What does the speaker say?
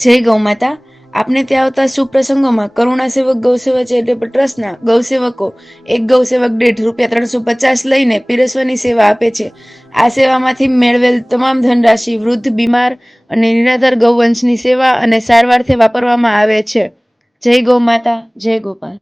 જય ગૌ માતા। આપને ત્યાં આવતા શુભ પ્રસંગોમાં કરુણા સેવક ગૌસેવા ચેરિટેબલ ટ્રસ્ટના ગૌસેવકો એક ગૌસેવક દીઠ ₹350 લઈને પીરસવાની સેવા આપે છે। આ સેવામાંથી મેળવેલ તમામ ધનરાશિ વૃદ્ધ, બીમાર અને નિરાધાર ગૌવંશની સેવા અને સારવારથી વાપરવામાં આવે છે। જય ગૌ માતા, જય ગોપાલ।